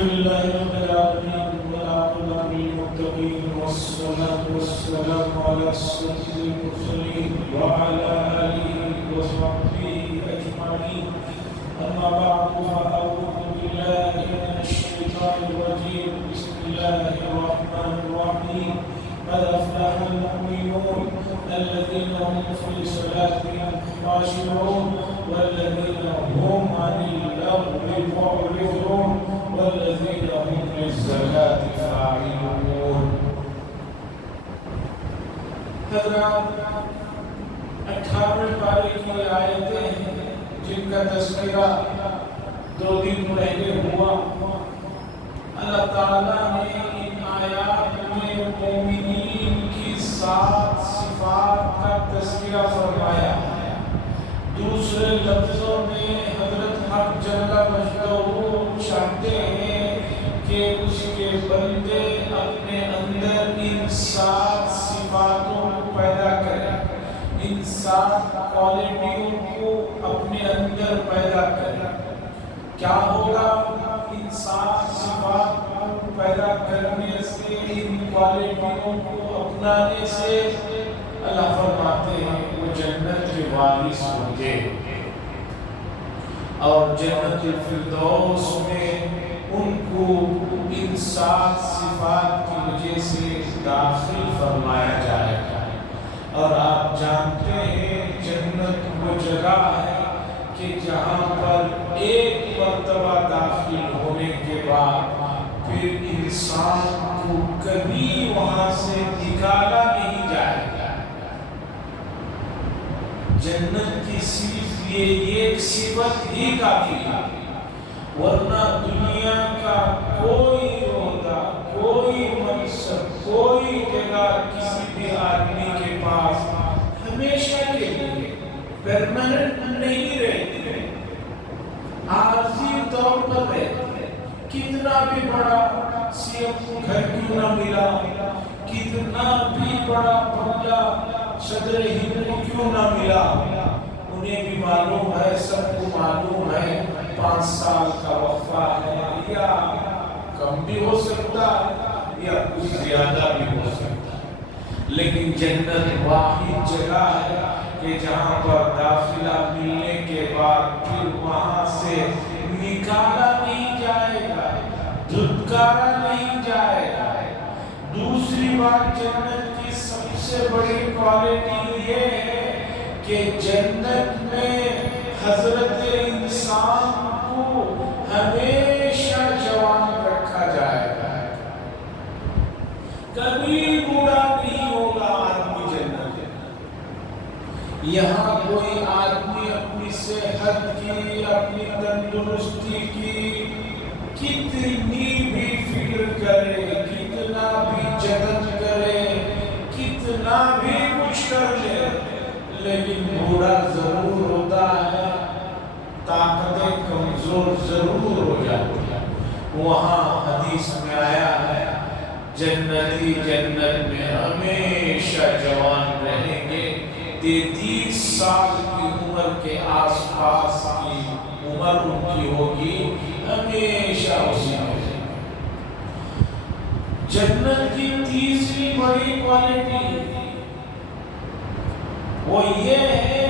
لله رب العالمين والعاقبة للمتقين والصلاة والسلام على سيد المرسلين وعلى آله وصحبه أجمعين. أما بعد فأعوذ بالله من الشيطان الرجيم. بسم الله الرحمن الرحيم. قد أفلح المؤمنون الذين هم في صلاتهم خاشعون والذين هم عن اللغو معرضون والذين هم للزكاة فاعلون. حضرات 18 پارے کی آیتیں ہیں جن کا تذکرہ 2 دن پہلے ہوا. اللہ تعالیٰ نے ان آیات میں مومنین کی 7 صفات کا تذکرہ فرمایا. دوسرے لفظوں میں حضرت حق جل مجدہ چاہتے ہیں کہ اس کے بندے اپنے اندر ان 7 صفاتوں کو پیدا کریں, ان 7 کوالٹیوں کو اپنے اندر پیدا کریں. کیا ہوگا ان 7 صفات کو پیدا کرنے سے, ان کوالٹیوں کو اپنانے سے؟ اللہ فرماتے ہیں وہ جنت کے وارث ہوں گے اور جنت الفردوس میں ان کو ان 7 صفات کی وجہ سے داخل فرمایا جائے گا. اور آپ جانتے ہیں جنت وہ جگہ ہے کہ جہاں پر ایک مرتبہ داخل ہونے کے بعد پھر انسان کو کبھی وہاں سے نکالا نہیں جائے گا. جنت کی صرف یہ ایک صفت ہی کافی ہے, ورنہ دنیا کا کوئی عہدہ, کوئی منصب, کوئی جگہ کسی بھی آدمی کے پاس ہمیشہ کے لیے پرماننٹ نہیں رہتی, عارضی طور پر رہتی. کتنا بھی بڑا سی ایم گھر کیوں نہ ملا, کتنا بھی بڑا بنگلہ صدر ہند کو کیوں نہ ملا, انہیں بھی معلوم ہے, سب کو معلوم ہے 5 سال کا وقفہ ہے, یا کم بھی ہو سکتا ہے یا کچھ زیادہ بھی ہو سکتا ہے. لیکن جنت واحد جگہ ہے کہ جہاں پر داخلہ ملنے کے بعد پھر وہاں سے نکالا نہیں جائے گا, دھتکارا نہیں جائے گا. دوسری بات, جنت کی سب سے بڑی کوالٹی یہ ہے کہ جنت میں حضرت انسان کو ہمیشہ جوان رکھا جائے گا, کبھی بوڑھا نہیں ہوگا آدمی جنت میں. یہاں کوئی آدمی اپنی صحت کی, اپنی تندرستی کی کتنی بھی فکر کرے, کتنا بھی جتن کرے, کتنا بھی کچھ کر لے, لیکن بوڑھا ضرور ہوتا ہے, طاقتیں کمزور ضرور ہو جاتی ہیں. وہاں حدیث میں آیا ہے جنتی جنت میں ہمیشہ جوان رہیں گے. 33 سال کی عمر کے آس پاس کی عمر ان کی ہوگی, ہمیشہ اسی میں. جنت کی تیسری بڑی کوالٹی وہ یہ ہے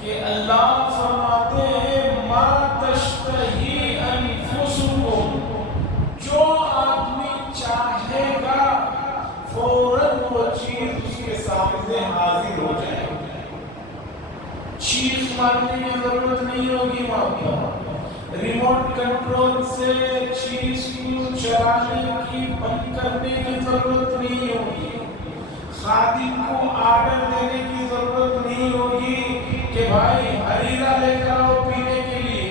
کہ اللہ فرماتے ہیں ما تشتہی انفسکم, جو آدمی چاہے گا فوراً وہ چیز اس کے سامنے حاضر ہو جائے گی. چیخ مارنے کی ضرورت نہیں ہوگی, وہاں پر ریموٹ کنٹرول سے چیز کو چلانے کی, بند کرنے کی ضرورت نہیں ہوگی. خادم کو آرڈر دینے کی ضرورت نہیں ہوگی کہ بھائی حریرہ لے کر آؤ پینے کے لیے,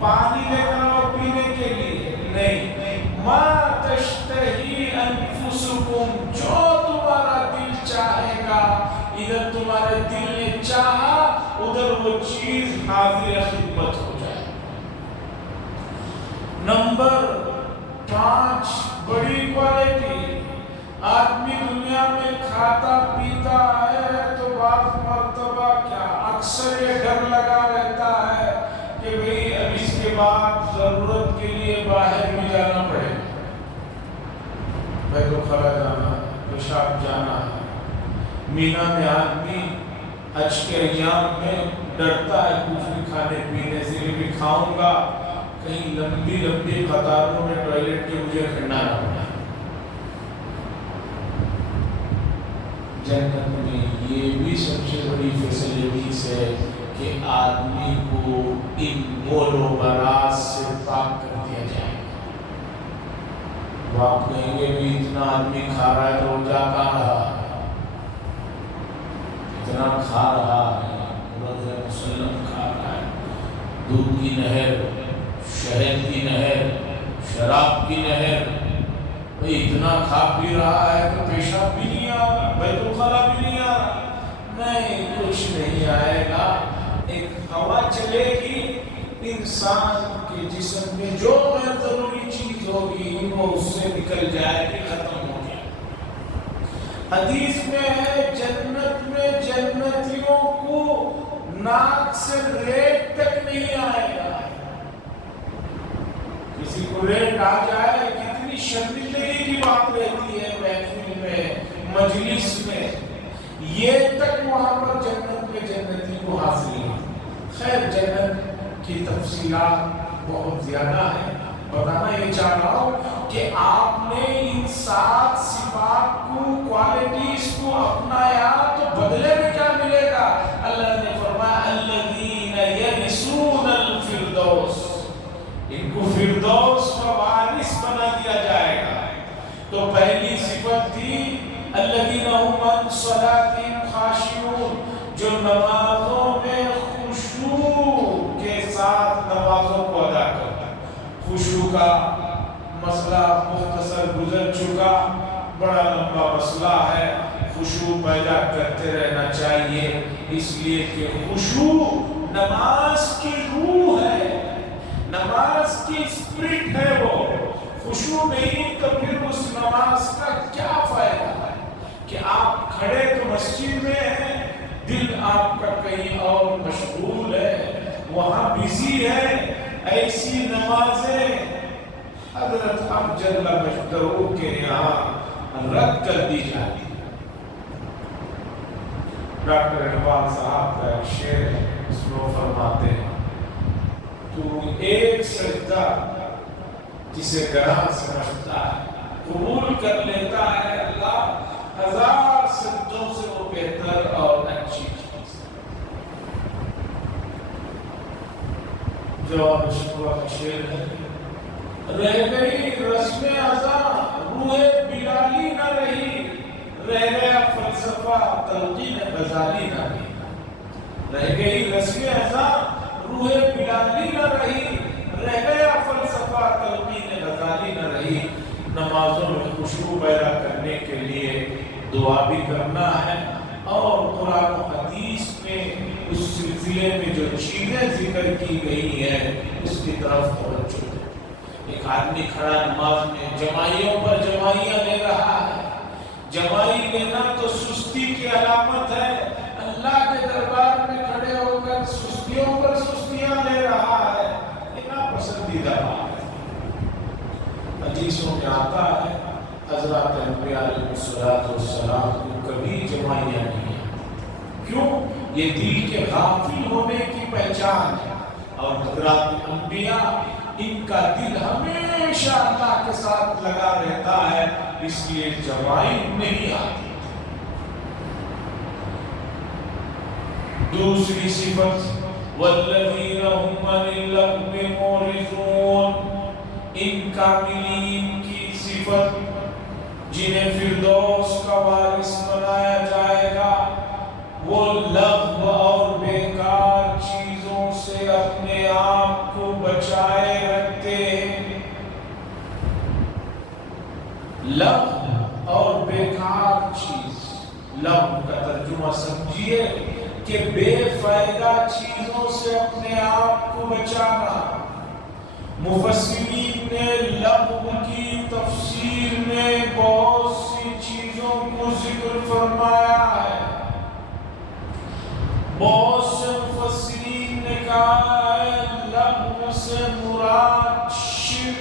پانی لے کر آؤ پینے کے لیے. نہیں, ما تشتہی انفسکم, جو تمہارا دل چاہے گا, ادھر تمہارے دل نے چاہا ادھر وہ چیز حاضر خدمت ہو جائے. نمبر 5 بڑی کوالٹی, آدمی دنیا میں کھاتا پیتا ہے تو بعض مرتبہ کیا اکثر یہ ڈر لگا رہتا ہے کہ بھئی اب اس کے بعد ضرور ضرورت کے لیے باہر بھی جانا پڑے، بیت الخلا جانا، پیشاب جانا ہے۔ مینا میں آدمی حج کے ایام میں ڈرتا ہے کچھ بھی کھانے پینے سے، بھی کھاؤں گا کہیں لمبی لمبی قطاروں میں ٹوائلٹ کے مجھے کھڑنا نہ پڑے۔ جنت میں یہ بھی سب سے بڑی فیسلٹیز ہے کہ آدمی کو ان بول و براز سے پاک کر دیا جائے گا۔ وہ آپ کہیں گے بھی اتنا آدمی کھا رہا ہے تو وہ جا کہاں رہا ہے، اتنا کھا رہا ہے، مسلم کھا رہا ہے، دودھ کی نہر، شہد کی نہر، شراب کی نہر، اتنا کھا پی رہا ہے تو پیشاب بھی نہیں آ رہا، بیت الخلا بھی نہیں آ رہا۔ نہیں، کچھ نہیں آئے گا، ایک ہوا چلے گی، انسان کے جسم میں جو غیر ضروری چیز ہوگی وہ اس سے نکل جائے گی، ختم ہو جائے گی۔ حدیث میں ہے جنت میں جنتیوں کو ناک سے ریت تک نہیں آئے گا۔ کسی کو ریت آ جائے کتنی شرمندگی کی بات رہتی ہے محفل میں، مجلس میں، یہ تک وہاں پر جنت میں جنتی کو حاصل ہے۔ خیر جنت کی تفصیلات بہت زیادہ ہیں، بتانا یہ چاہ رہا ہوں کہ آپ نے ان 7 صفات کو، کوالٹیز کو اپنایا تو بدلے میں کیا ملے گا؟ اللہ نے فرمایا الذین یرثون الفردوس، ان کو فردوس کا وارث بنا دیا جائے گا۔ تو پہلی صفت تھی الذین هم عن صلاتهم خاشعون، جو نمازوں میں خشوع کے ساتھ نمازوں کو ادا کرتا ہے۔ خشوع کا مسئلہ مختصر گزر چکا، بڑا لمبا مسئلہ ہے، خشوع پیدا کرتے رہنا چاہیے، اس لیے کہ خشوع نماز کی روح ہے، نماز کی اسپرٹ ہے۔ وہ خشوع نہیں تو پھر اس نماز کا کیا فائدہ ہے کہ آپ کھڑے تو مسجد میں ہیں، دل آپ کا کہیں اور مشغول ہے، وہاں بزی ہے۔ ایسی نمازیں حضرت افضل مجدہ کے یہاں رد کر دی جاتی۔ ڈاکٹر اقبال صاحب کا ایک شعر ہے، اس میں وہ فرماتے ہیں تو ایک سجدہ جسے گراں سمجھتا ہے قبول کر لیتا ہے اللہ، 1000 سجدوں سے وہ بہتر اور اچھی چیز۔ جواب شکوہ کا شعر ہے، رہ گئی رسم ازاں روح بلالی نہ رہی، رہ گیا فلسفہ تلقین غزالی نہ رہی۔ رہ گئی رسم ازاں روح بلالی نہ رہی، رہ گیا فلسفہ تلقین غزالی نہ رہی۔ نمازوں میں خشوع پیدا کرنے کے لیے دعا بھی کرنا ہے، اور قرآن و حدیث میں اس سلسلے میں جو چیزیں ذکر کی گئی ہیں اس کی طرف توجہ ہے۔ ایک آدمی کھڑا نماز میں جماعیوں پر جماعیاں لے رہا ہے، جماعی لینا تو سستی کی علامت ہے، اللہ کے دربار میں کھڑے ہو کر سستیوں پر سستیاں لے رہا ہے، یہ ناپسندیدہ بات ہے۔ حدیثوں میں آتا ہے حضرات انبیاء علیہ السلام کو کبھی جماعیاں نہیں ہیں، کیوں؟ یہ دل کے غافل ہونے کی پہچان ہے، اور حضرات انبیاء ان کا دل ہمیشہ اللہ کے ساتھ لگا رہتا ہے، اس لیے جماعی نہیں آتی۔ دوسری صفت والذین هم عن اللغو معرضون، ان کاملین کی صفت جنہیں فردوس کا وارث بنایا جائے گا، وہ لغو اور بیکار چیزوں سے اپنے آپ کو بچائے رکھتے ہیں۔ لغو اور بیکار چیز، لغو کا ترجمہ سمجھیے کہ بے فائدہ چیزوں سے اپنے آپ کو بچانا۔ مفسرین نے لغو کی تفسیر میں بہت سی چیزوں کو ذکر فرمایا ہے۔ بہت سے مفسرین نے کہا ہے لغو سے مراد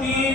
3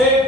1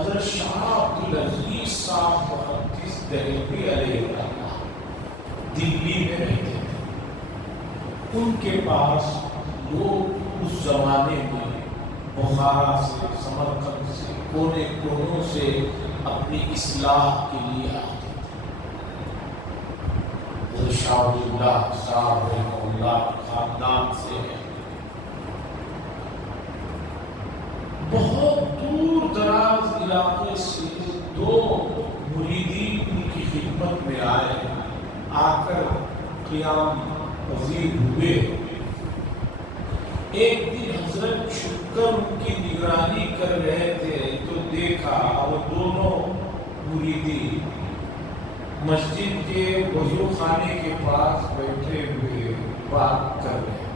حضرت شاہ عبدالعزیز صاحب محدث دہلوی علیہ الرحمہ دلی میں رہتے تھے. ان کے پاس لوگ اس زمانے میں بخارا سے، سمرقند سے، کونے کونوں سے اپنی اصلاح کے لیے آتے تھے. شاہ ولی اللہ صاحب رحمہ اللہ خاندان سے ہے. بہت دور دراز علاقے سے دو مریدین ان کی خدمت میں آئے، آ کر قیام پذیر ہوئے. ایک دن حضرت چھپ کر ان کی نگرانی کر رہے تھے تو دیکھا وہ دونوں مریدی مسجد کے وضو خانے کے پاس بیٹھے ہوئے بات کر رہے تھے.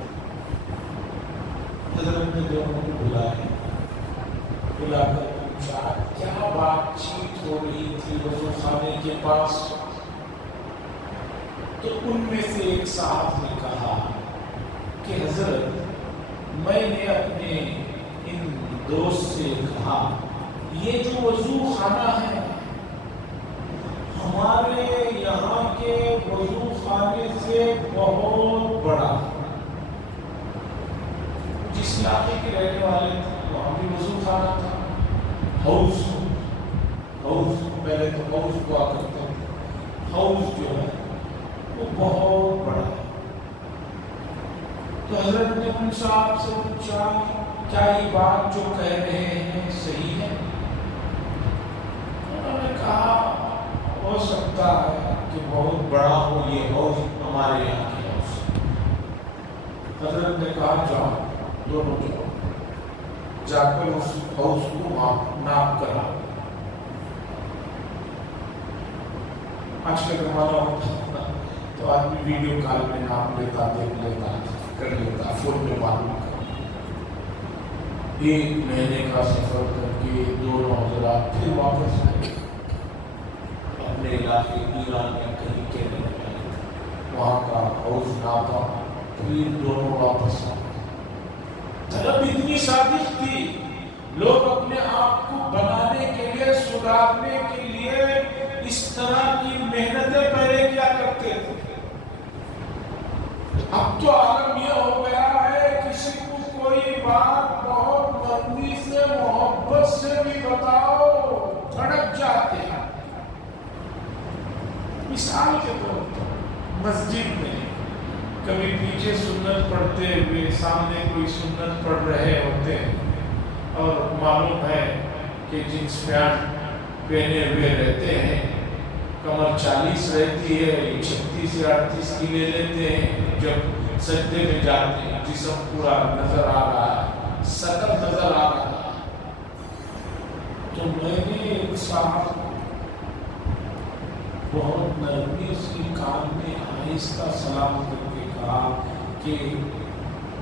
حضرت نے دونوں کو بلا کر پوچھا کیا بات چیت ہو رہی تھی وضو خانے کے پاس. تو ان میں سے ایک صاحب نے کہا کہ حضرت میں نے اپنے ان دوست سے کہا یہ جو وضو خانہ ہے ہمارے یہاں کے وضو خانے سے بہت بڑا. جس علاقے کے رہنے والے تھے وہاں بھی وضو خانہ تھا. ہاؤس پہلے تو ہاؤس ہوا کرتے تھے. ہاؤس جو ہے وہ بہت بڑا ہے. تو حضرت نے ان صاحب سے پوچھا کیا یہ بات جو کہہ رہے ہیں صحیح ہے؟ انہوں نے کہا ہو سکتا ہے کہ بہت بڑا ہو یہ ہاؤس ہمارے یہاں کی ہاؤس. حضرت نے کہا جاؤ دونوں جا کر اس ہاؤس کو ناپ کرا. آج کا زمانہ ہوتا تو آدمی ویڈیو کال میں ناپ لیتا، دیکھ لیتا، کر لیتا، فون میں معلوم کر. 1 مہینے کا سفر کر کے دونوں حضرات پھر واپس آئے اپنے علاقے ایران میں کہیں کے رہنے وہاں کا ہاؤس ناپا. پھر دونوں واپس آئے. طلب اتنی صادق تھی لوگ اپنے آپ کو بنانے کے لیے، سدھارنے کے لیے اس طرح کی محنتیں پہلے کیا کرتے تھے. اب تو عالم یہ ہو گیا ہے کسی کو کوئی بات بہت نرمی سے محبت سے بھی بتاؤ دھڑک جاتے ہیں. مثال کے طور پر مسجد میں کبھی پیچھے سنت پڑھتے ہوئے سامنے کوئی سنت پڑھ رہے ہوتے ہیں اور معلوم ہے کہ جنس پینٹ پہنے ہوئے رہتے ہیں، کمر 40 رہتی ہے، 36 یا 38 کی لے لیتے ہیں. جب سجدے میں جاتے ہیں جسم پورا نظر آ رہا ہے، سطر نظر آ رہا ہے. تو میں نے ایک صاحب بہت نرمی اس کی کان میں آہستہ سلام کر کے کہا کہ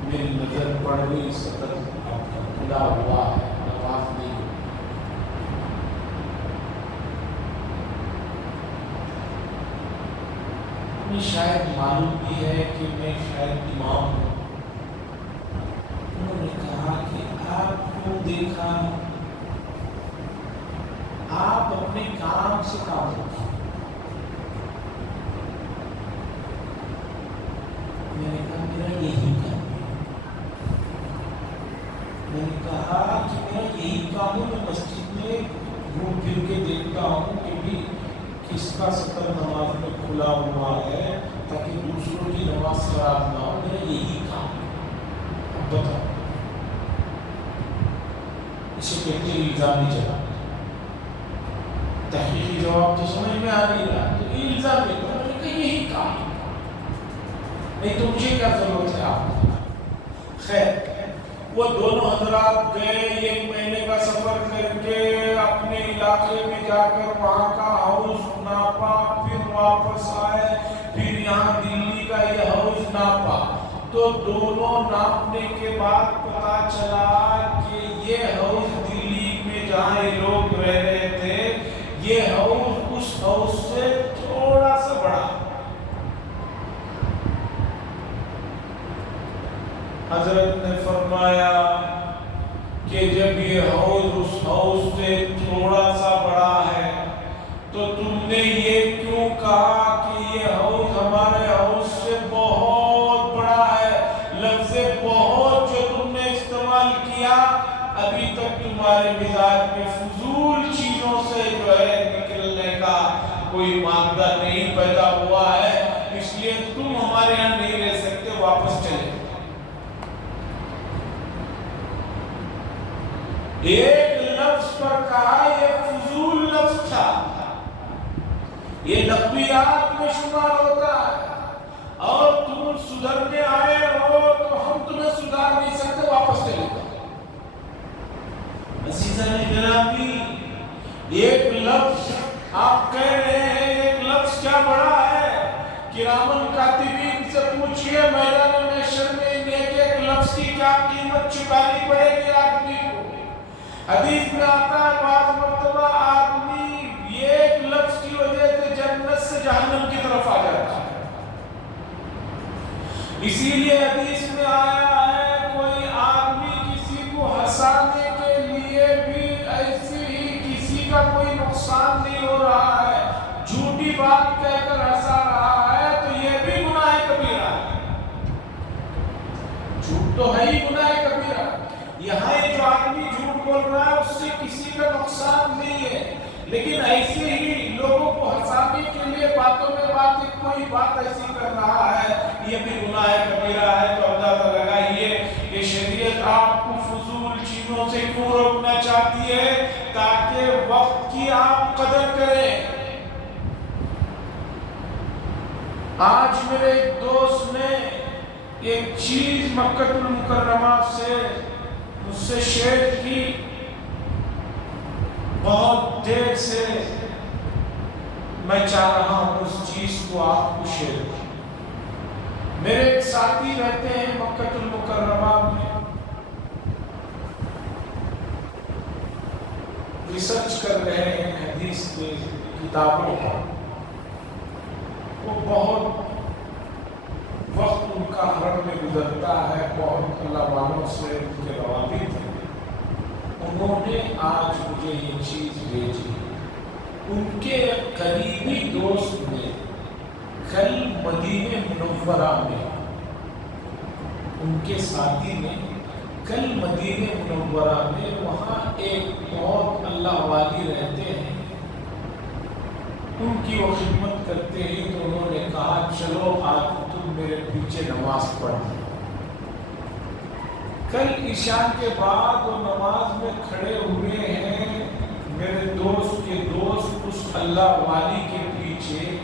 میری نظر پڑ گئی، سطر آپ کا کھلا ہوا ہے، نماز نہیں. شاید معلوم بھی ہے کہ میں شاید امام ہوں. انہوں نے کہا کہ آپ کو دیکھا، آپ اپنے کام سے کام رکھیں. میں نے کہا میرا یہی کام ہے. میں نے کہا کہ میرا یہی کام ہے. میں مسجد میں گھوم پھر کے دیکھتا ہوں کہ بھی کس کا سطر نماز میں کھلا ہوا ہے تاکہ دوسروں کی نماز خراب نہ ہو. میرا یہی کام ہے. اب بتاؤ اسے کہتے ہیں الزامی جواب. تحقیقی جواب تو سمجھ میں آ نہیں رہا تو یہ الزام ہے. میں نے کہا یہی کام ہے، نہیں تو مجھے کیا ضرورت ہے آپ کو. خیر وہ دونوں حضرات گئے 1 مہینے کا سفر کر کے اپنے علاقے میں جا کر وہاں کا ہاؤس ناپا. پھر واپس آئے، پھر یہاں دلی کا یہ ہاؤس ناپا. تو دونوں ناپنے کے بعد پتا چلا کہ یہ ہاؤس دلی میں جہاں یہ لوگ رہ رہے تھے یہ ہاؤس اس ہاؤس سے تھوڑا سا بڑا. حضرت نے فرمایا کہ جب یہ ہاؤس اس ہاؤس سے تھوڑا لفظ بہت جو تم نے استعمال کیا، ابھی تک تمہارے مزاج میں فضول چیزوں سے جو ہے نکلنے کا کوئی مادہ نہیں پیدا ہوا ہے، اس لیے تم ہمارے یہاں نہیں رہ سکتے، واپس چلے۔ ایک لفظ پر کہا، یہ فضول لفظ تھا، یہ لغویات میں شمار ہوتا ہے، اور تم سدھرنے آئے ہو تو ہم تمہیں سدھار نہیں سکتے، واپس چلے جاؤ۔ عزیزاً گرامی، ایک لفظ آپ کہہ رہے ہیں، ایک لفظ کیا بڑا ہے؟ کرامن کاتبین سے پوچھئے میدان محشر میں ایک ایک لفظ کی کیا قیمت چکانی پڑے گی آدمی کو۔ حدیث میں آتا ہے بعض مرتبہ آدمی ایک لفظ کی وجہ سے جنت سے جہنم کی طرف آ جاتا ہے۔ اسی لیے حدیث میں آیا ہے کوئی آدمی کسی کو ہنسانے کے لیے بھی ایسی ہی کسی کا کوئی نقصان نہیں ہو رہا ہے، جھوٹی بات کہہ کر ہنسا رہا ہے تو یہ بھی گناہ کبیرہ ہے۔ جھوٹ تو ہے ہی گناہ کبیرہ۔ یہاں یہ جو آدمی جھوٹ بول رہا ہے اس سے کسی کا نقصان نہیں ہے، لیکن ایسے ہی لوگوں کو ہنسانے کے لیے باتوں میں کوئی بات ایسی کر رہا ہے، یہ بھی گناہ کبیرہ ہے۔ تو اندازہ لگائیے کہ شریعت آپ کو فضول چیزوں سے کیوں روکنا چاہتی ہے؟ تاکہ وقت کی آپ قدر کریں۔ آج میرے ایک دوست نے ایک چیز مکہ المکرمہ سے مجھ سے شیئر کی، بہت دیر سے میں چاہ رہا ہوں اس چیز کو آپ کو شیئر کروں۔ میرے ایک ساتھی رہتے ہیں مکہ المکرمہ میں، ریسرچ کر رہے ہیں حدیث کی کتابوں پر۔ وہ بہت وقت ان کا حرم میں گزرتا ہے، بہت اللہ والوں سے ان کے روابط ہیں۔ انہوں نے آج مجھے یہ چیز بھیجی، ان کے قریبی دوست نے کل مدینہ منورہ میں، ان کے ساتھی نے کل مدینہ منورہ میں، وہاں ایک بہت اللہ والی رہتے ہیں، ان کی وہ خدمت کرتے ہیں، تو انہوں نے کہا چلو آج تم میرے پیچھے نماز پڑھو۔ کل عشاء کے بعد وہ نماز میں کھڑے ہوئے ہیں، میرے دوست کے دوست اس اللہ والی کے پیچھے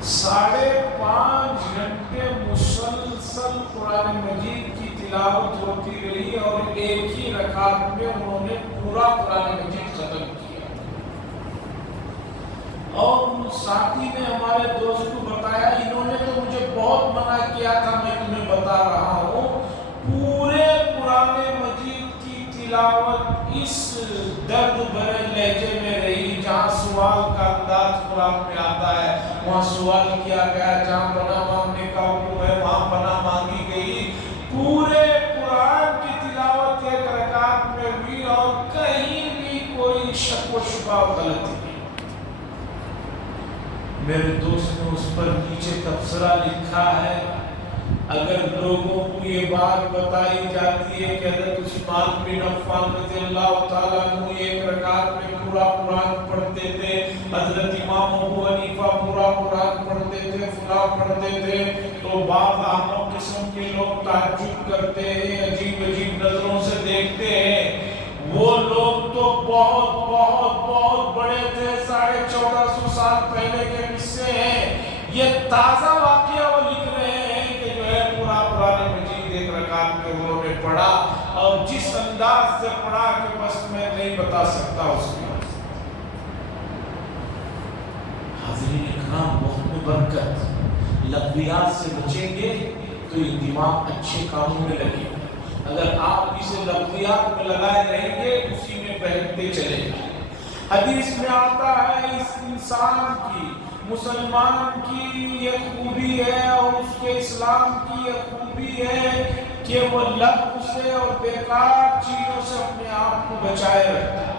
5.5 گھنٹے مسلسل قرآن مجید کی تلاوت ہوتی رہی، اور ایک ہی رکعت میں انہوں نے پورا قرآن مجید ختم کیا۔ اور ان ساتھی نے ہمارے دوست کو بتایا، انہوں نے تو مجھے بہت منع کیا تھا، میں تمہیں بتا رہا ہوں، پورے قرآن مجید کی تلاوت اس درد بھرے لہجے میں رہی، جہاں سوال کا انداز قرآن میں آتا ہے وہاں سوال کیا گیا، جہاں پناہ مانگنے کا حکم ہے وہاں پناہ مانگی گئی۔ پورے قرآن کی تلاوت ایک رکعت میں ہوئی، اور کہیں بھی کوئی شک و شبہ غلطی نہیں۔ میرے دوست نے اس پر نیچے تبصرہ لکھا ہے، اگر لوگوں کو یہ بات بتائی جاتی ہے کہ حضرت عثمان بن عفان رضی اللہ تعالیٰ عنہ ایک رکعت میں پورا قرآن پڑھتے تھے، حضرت امام ابو حنیفہ پورا قرآن پڑھتے تھے، فلاں پڑھتے تھے، تو بعض احمق قسم کے لوگ تعجب کرتے ہیں، عجیب عجیب نظروں سے دیکھتے ہیں۔ وہ لوگ تو بہت بہت بہت بڑے تھے، 1450 سال پہلے کے قصے ہیں، یہ تازہ واقعہ وہ لکھ رہے ہیں کہ جو ہے پورا قرآن مجید ایک رکعت میں انہوں نے پڑھا، اور جس انداز سے پڑھا کہ بس میں نہیں بتا سکتا اس کی۔ حاضرین اکرام، وقت میں برکت، لغویات سے بچیں گے تو یہ دماغ اچھے کاموں میں لگے گا۔ اگر آپ اسے لغویات میں لگائے رہیں گے اسی میں بہکتے چلے گا۔ حدیث میں آتا ہے اس انسان کی، مسلمان کی یہ خوبی ہے اور اس کے اسلام کی یہ خوبی ہے کہ وہ لغو سے اور بیکار چیزوں سے اپنے آپ کو بچائے رکھتا ہے،